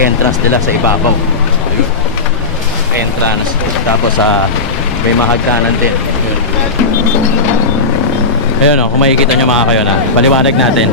entrance nila sa ibabaw. Ayun. Entrance. Tapos may mahagdanan din. Ayun o, kung makikita nyo mga kayo na, paliwanag natin.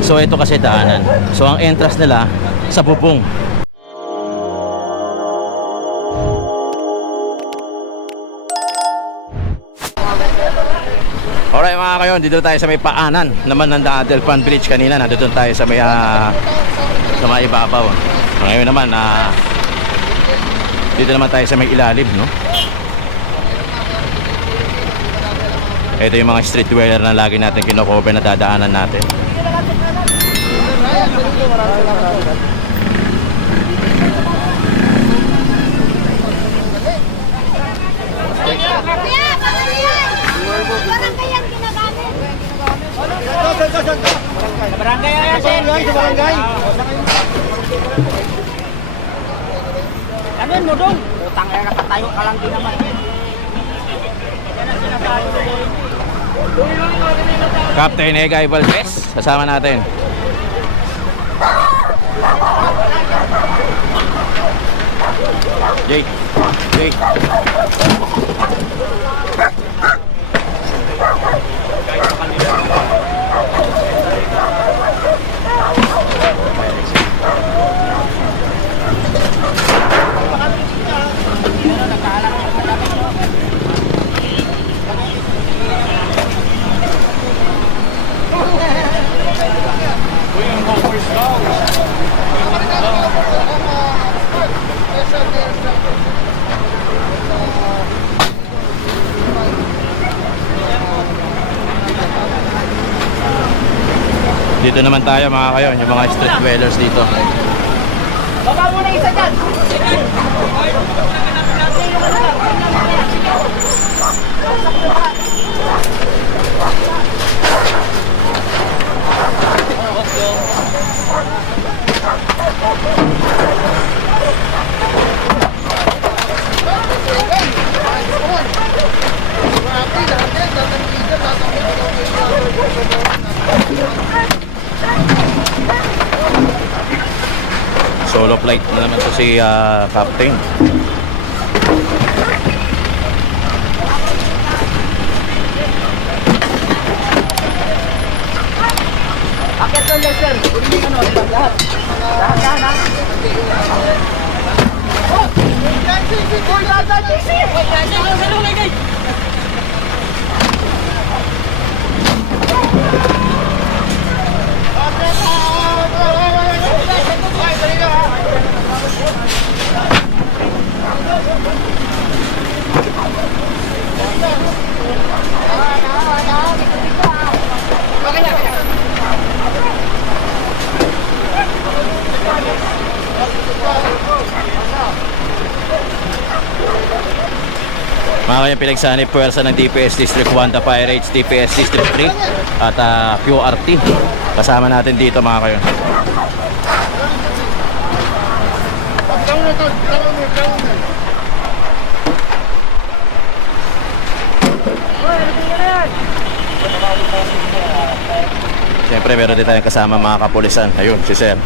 So ito kasi daanan. So ang entrance nila sa bubong. Alright mga kayo, dito tayo sa may paanan naman ng Adelpan Bridge kanina. Nandito tayo sa may ibabaw. Ngayon naman dito naman tayo sa may ilalim, no? Ito yung mga street dweller na lagi natin kino-cover na dadaanan natin. Barangay yan, sir. Barangay. Ano mo dong? Utang na nakatayo ka lang din naman. Captain Egay Valdez, kasama natin. Jay. Dito naman tayo mga kayo, yung mga street dwellers dito. Baba mo na isa dyan. Solo flight na naman to si Captain. Akit lang lang, sir. Kunin ano, lahat. Lahat ha. Oh! Mga kanyang pinagsanip puwersa ng DPS District 1, The Pirates, DPS District 3 at QRT. Kasama natin dito mga kayo. Siyempre meron din tayong kasama mga kapulisan. Ayun, si Sir.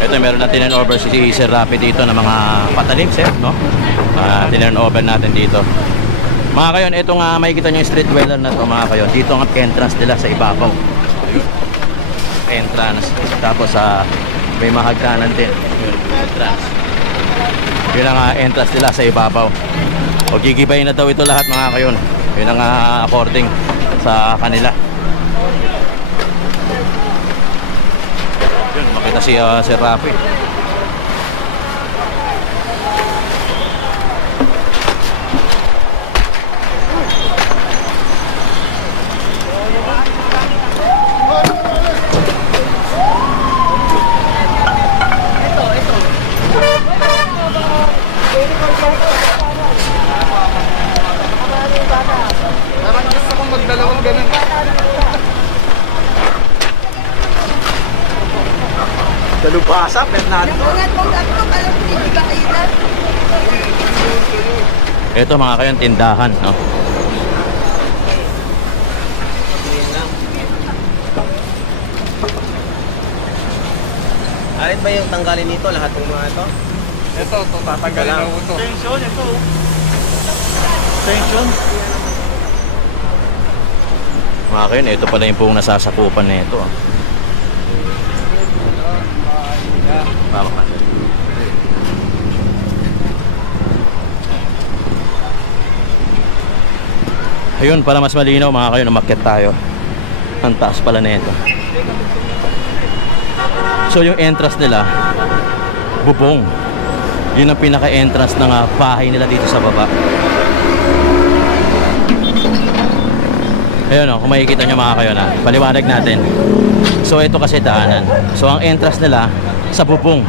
Ito meron na tinurn over si Sir Rafi dito ng mga patalim, sir, no? Tinurn over natin dito. Mga kayon, ito nga makikita nyo yung street dweller na to mga kayon. Dito ang entrance nila sa ibabaw. Ayun. Entrance. Tapos may mahagdanan din. Entrance. Yun ang entrance nila sa ibabaw. O gigibay na daw ito lahat mga kayon. Yun ang according sa kanila. Yun, makita si Sir Rafi. Dalubhasa, Fernando. Ito mga kayon, tindahan, no? Alin ba yung tanggalin nito? Lahat ng mga ito? Ito, tatanggalin na ito. Tension, ito. Tension. Mga kayon, ito pala yung buong nasasakupan na ito. Tama ka. Ayun, para mas malinaw mga kayon, umakyat tayo. Ang taas pala na ito. So yung entrance nila, bubong. Yun ang pinaka-entrance ng bahay nila dito sa baba. Ayun o, kung makikita nyo mga kayo na, paliwanag natin. So ito kasi daanan. So ang entrance nila, sa bubong.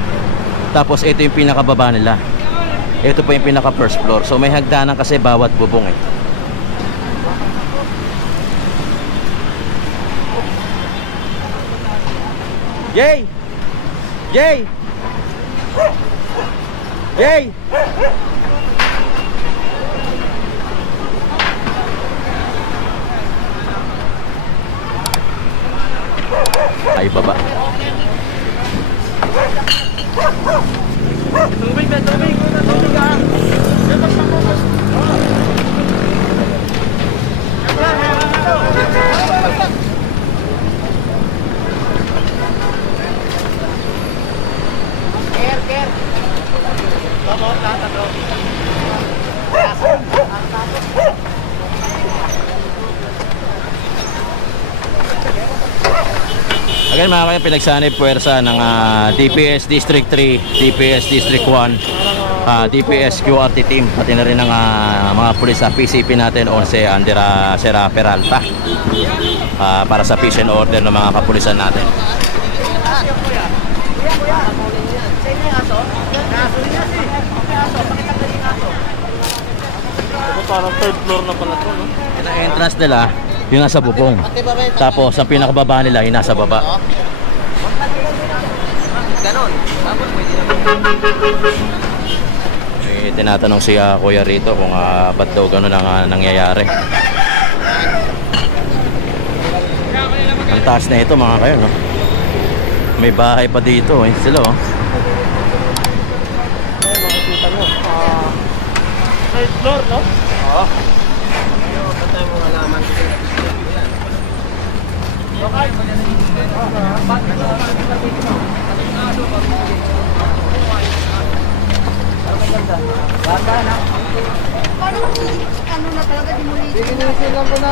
Tapos ito yung pinakababa nila. Ito po yung pinaka first floor. So may hagdanan kasi bawat bubong eh. Yay! Yay! Yay! Ay, baba. Tubig na, tubig. Tubig ka. Ker. Tama, tatalo. Again mga kayo, pinagsanib puwersa ng DPS District 3, DPS District 1, DPS QRT team, pati na rin ng mga pulis sa PCP natin, 11 under Sera Peralta, para sa peace and order ng mga kapulisan natin. Parang third floor na pala ito, no? Yung entrance nila, yung nasa bubong. Tapos ang pinakababa nila, yung nasa baba. Ganon. Tapos pwede naman. May tinatanong si Kuya rito kung ba't daw gano'n ang nangyayari. Ang taas na ito mga kayo, no? May bahay pa dito, eh. Sila, oh. Makikita mo. Third floor, no? Oo. Patay mo halaman. Banda na. Parang ano na talaga demolition. Linisin lang ko na.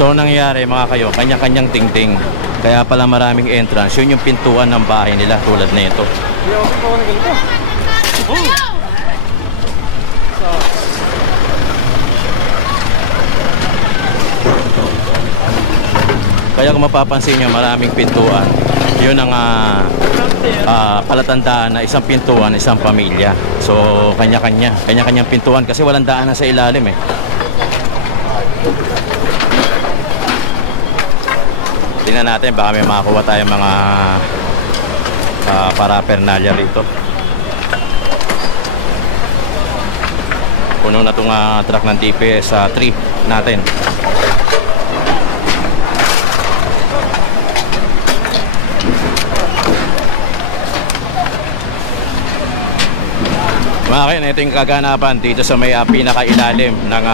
So nangyayari mga kayo, kanya-kanyang tingting. Kaya pala maraming entrance. Yun yung pintuan ng bahay nila tulad na ito. Hindi ako ko na ganito. Kaya kung mapapansin nyo, maraming pintuan. Yun ang palatandaan na isang pintuan, isang pamilya. So kanya-kanyang pintuan kasi walang daanan sa ilalim eh. Tingnan natin, baka may makakuha tayong mga paraphernalia rito. Puno na itong truck ng DPS 3 natin. Mga kayo, ito yung kaganapan dito sa may pinakailalim ng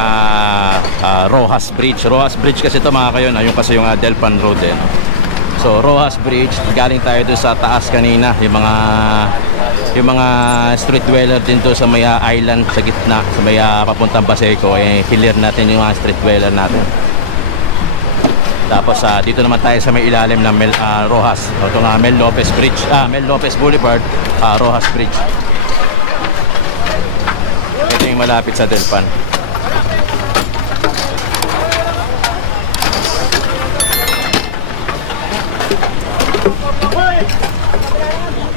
Rojas Bridge. Rojas Bridge kasi ito mga kayo, yung kasi yung Delpan Road eh, no? So Rojas Bridge, galing tayo doon sa taas kanina, yung mga street dweller din doon sa may island sa gitna, sa may papuntang Baseco, eh clear natin yung mga street dweller natin. Tapos dito naman tayo sa may ilalim ng Rojas, ito nga Mel Lopez Bridge, Mel Lopez Boulevard, Rojas Bridge. Ito yung malapit sa Delpan.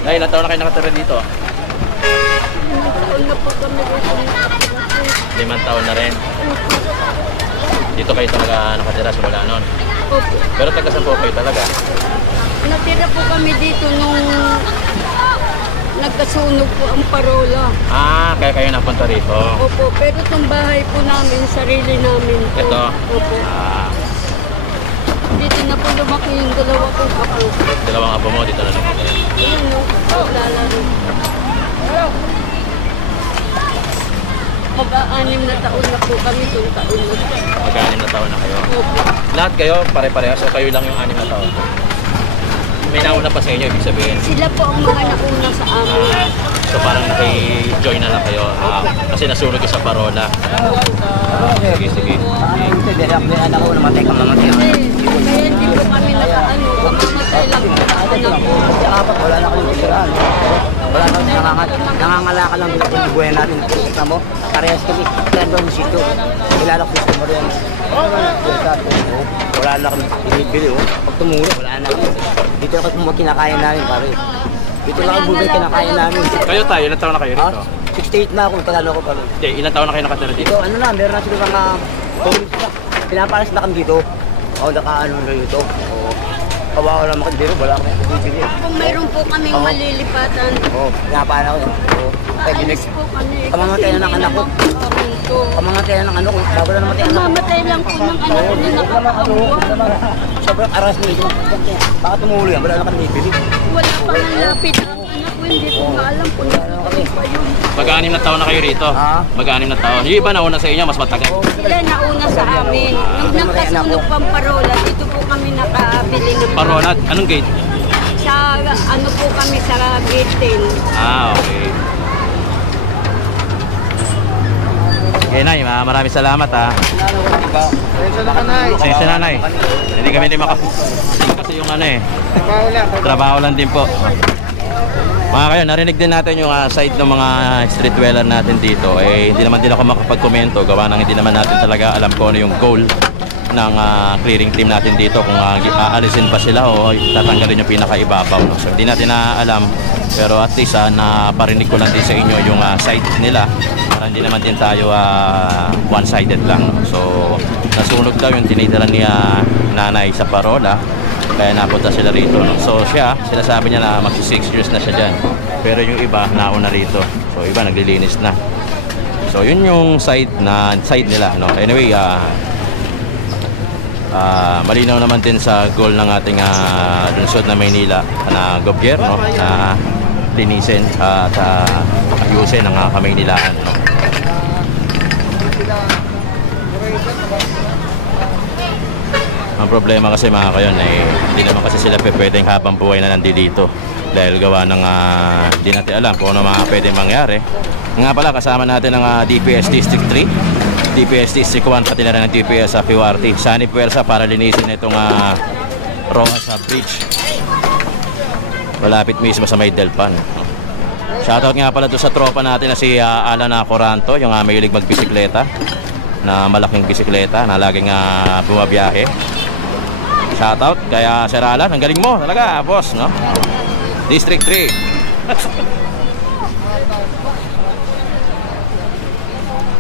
Ay, ilang taon na kayo nakatira dito? taon na po kami dito. 5 taon na rin. Dito kayo talaga nakatira simula noon. Opo. Pero taga saan po kayo talaga? Natira po kami dito nung nagkasunog po ang parola. Ah, kaya kayo napunta rito. Opo, pero itong bahay po namin, sarili namin po. Ito? Opo. Ah, Dito na po lumaki yung dalawa kong apo. dalawang apo mo dito na lumaki. Ayan o, naglalaro. Mag-aanim na taon na po kami itong taon na. Mag-6 na taon na kayo. Opo. Lahat kayo pare-parehas, so kayo lang yung 6 na taon. May nauna pa sa inyo, ibig sabihin. Sila po ang mga nauna sa amin. Ah, so parang naki-join na lang kayo. Kasi nasunog yung sa parola. Sige, sige. Hindi, anak ko namatay ka mamatay. Kaya hindi po kami nakaano, kamamatay lang po sa anak ko. Dapat wala na kayong bisiraan. Wala na, nangangalakal lang dito yung buhay natin. Kita mo, parehas kami. Kaya doon yung sito. Kilala ko sa Marian. Wala na kami binibili. Pag tumulong, wala na kami. Dito ako kung kinakain namin, pare. Dito lang ang buhay kinakain namin. Kayo tayo, ilang taon na kayo rito? 68 na ako, tagal ako pare. Hindi, ilang taon na kayo nakatira dito? Dito, ano na, meron na siguro mga comments na. Pinapalas na kami dito. O, naka-ano na dito. O, kawawa lang makadiro, wala akong bibili. Kung mayroon po kaming Oo. malilipatan, O, pinapala ko. O, kaya aalis po kami. Kamamatay na ng anak ko. Kamamatay na ng ano ko. Bago na namatay ang anak ko. Kamamatay lang po ng anak ko na nakakabuhan. Sobrang aras mo ito. Baka tumulo yan, wala na kami bibili. Wala pa nang lapit ang anak ko, hindi ko maalam kung nakakabit pa yun. Mag-6 na taon na kayo rito? Ha? Mag-6 na taon. Yung iba nauna sa inyo, mas matagal. Sila nauna sa amin. Nung nagkasunog pang parola, dito po kami nakabili ng Parola, anong gate? Sa ano po kami sa gate 10. Ah, okay. Okay, Nay, maraming salamat ha. Pasensya na, Nay. Hindi kami din kasi yung ano eh. Trabaho lang din po. Mga kayo, narinig din natin yung side ng mga street dweller natin dito. Eh, hindi naman din ako makapag-komento. Gawa ng hindi naman natin talaga alam kung ano yung goal ng clearing team natin dito. Kung aalisin pa sila o tatanggalin yung pinakaibabaw. No? So, hindi natin na alam. Pero at least naparinig ko lang din sa inyo yung side nila. Para hindi naman din tayo one-sided lang. No? So, nasunog daw yung tinitira ni nanay sa parola. Kaya napunta sila rito. No? So siya, sinasabi niya na magsi 6 years na siya dyan. Pero yung iba, nauna rito. So iba, naglilinis na. So yun yung side nila. No? Anyway, malinaw naman din sa goal ng ating lungsod na Maynila na gobyerno na linisin at ayusin ang Kamaynilaan. No? Ang problema kasi mga kayon eh, hindi naman kasi sila pwedeng habang buhay na nandito dahil gawa ng hindi natin alam kung ano mga pwedeng mangyari. Nga pala, kasama natin ang DPS District 3, DPS District 1, pati na rin ng DPS sa PURT. Sani Puwersa para linisin na itong Rojas Bridge malapit mismo sa May Delpan. Shoutout nga pala doon sa tropa natin na si Alan Coranto, yung mahilig magbisikleta na malaking bisikleta na laging bumabiyahe. Shoutout kaya Sir Alan, ang galing mo talaga, boss, no? District 3.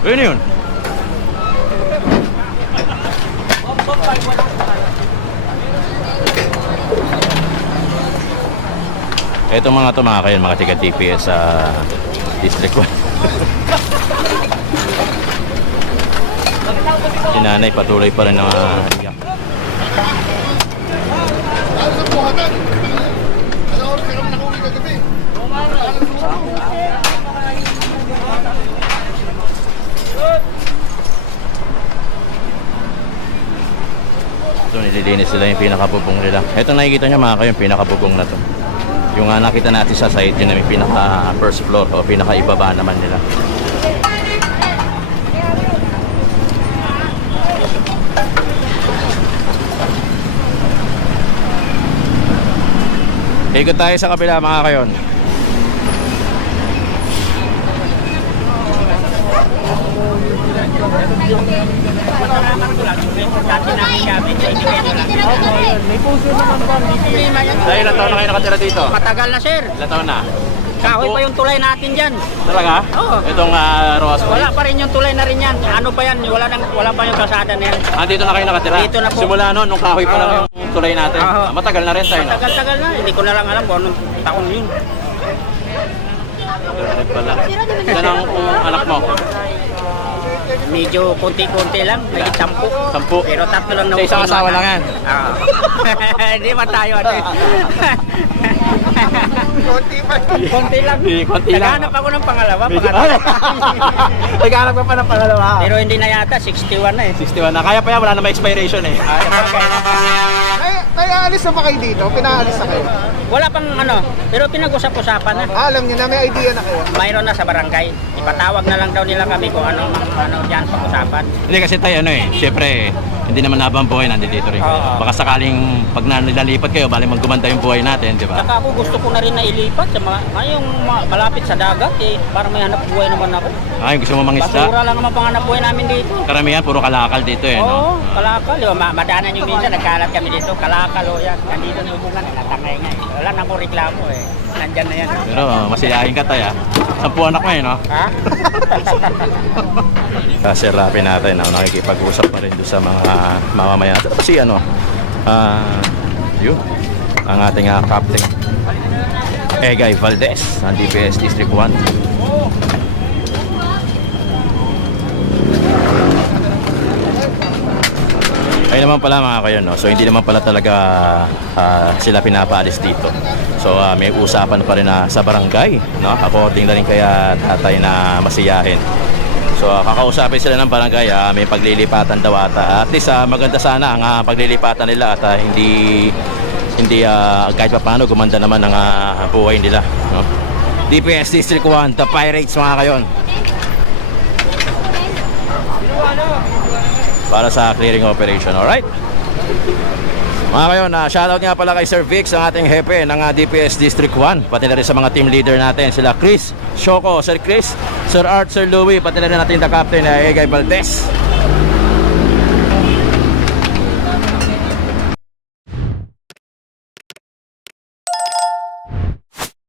Ano yun? Ito mga to mga kayo, mga tiga TPS sa District 1. Si nanay patuloy pa rin na iyak. Ito, nililinis nila yung pinakabubong nila. Ito nakikita nyo mga kayo, yung pinakabubong na to. Yung nakita natin sa site, yun na yung pinaka first floor o pinaka ibaba naman nila. Ikot tayo sa kabila mga kayon. dati namin gamit. Sa inyo yan lang. Opo, yan. May puso naman po. Problema yan. Dahil ilang taon na kayo nakatira dito? Matagal na, sir. Ilang taon na? Kahoy pa yung tulay natin dyan. Talaga? Oo. Itong Roas Point? Wala pa rin yung tulay na rin yan. Ano pa yan? Wala pa yung kalsada na yan. Dito na kayo nakatira? Dito na po. Simula noon, nung kahoy pa lang Oo. yung tulay natin. Oo. Matagal na rin tayo, no? Tagal-tagal na. Hindi ko na lang alam kung anong taon yun. Ito pala. Ilan ang anak mo? Medyo konti-konti lang. May 10. 10. Pero 3 lang na. Sa isang asawa lang yan? Oo. Hindi man tayo. Ano eh. Konti lang. Konti lang. Naghanap ako ng pangalawa. Naghanap ka pa ng pangalawa. Pero hindi na yata. 61 na eh. 61 na. Kaya pa yan, wala na may expiration eh. Kaya alis na ba kayo dito? Pinaalis na kayo? Wala pang ano. Pero pinag-usap-usapan na. Alam niyo na, may idea na kayo. Mayroon na sa barangay. Ipatawag na lang daw nila kami kung ano diyan pag-usapan. Hindi kasi tayo ano eh, syempre hindi naman habang buhay nandito rin kayo. Oo. Baka sakaling pag nilalipat kayo, bali magkumanda yung buhay natin, di ba? Saka ako gusto ko na rin na ilipat sa yung malapit sa dagat eh. Para may hanap buhay naman ako. Ay, gusto mo mangisda? Basura lang naman pang hanap buhay namin dito. Karamihan, puro kalakal dito eh, Oo, no? kalakal. Madanan yung minsan, nagkalat kami dito. Kalakal o yan. Nandito na hubungan, natangay nga eh. Wala na akong reklamo eh. Nandyan na yan. Pero masiyahin ka tayo, 10 anak mo eh, no? Ha? Sir Rafi natin, nakikipag-usap pa rin doon sa mga mamamayan natin. Kasi ano, yun, ang ating captain, Egay Valdez, ng DPS District 1. Ayun naman pala mga kayo, no? So hindi naman pala talaga sila pinapaalis dito. So may usapan pa rin na sa barangay, no? According na rin kaya tatay na masiyahin. So kakausapin sila ng barangay, may paglilipatan daw ata. At least maganda sana ang paglilipatan nila at hindi kahit pa paano gumanda naman ang buhay nila, no? DPS District 1, the Pirates mga kayon. Para sa clearing operation, alright? Mga kayon, shoutout nga pala kay Sir Vix, ang ating hepe ng DPS District 1. Pati na rin sa mga team leader natin, sila Chris, Shoko, Sir Chris, Sir Art, Sir Louie, pati na rin natin the captain, Egay Valdez.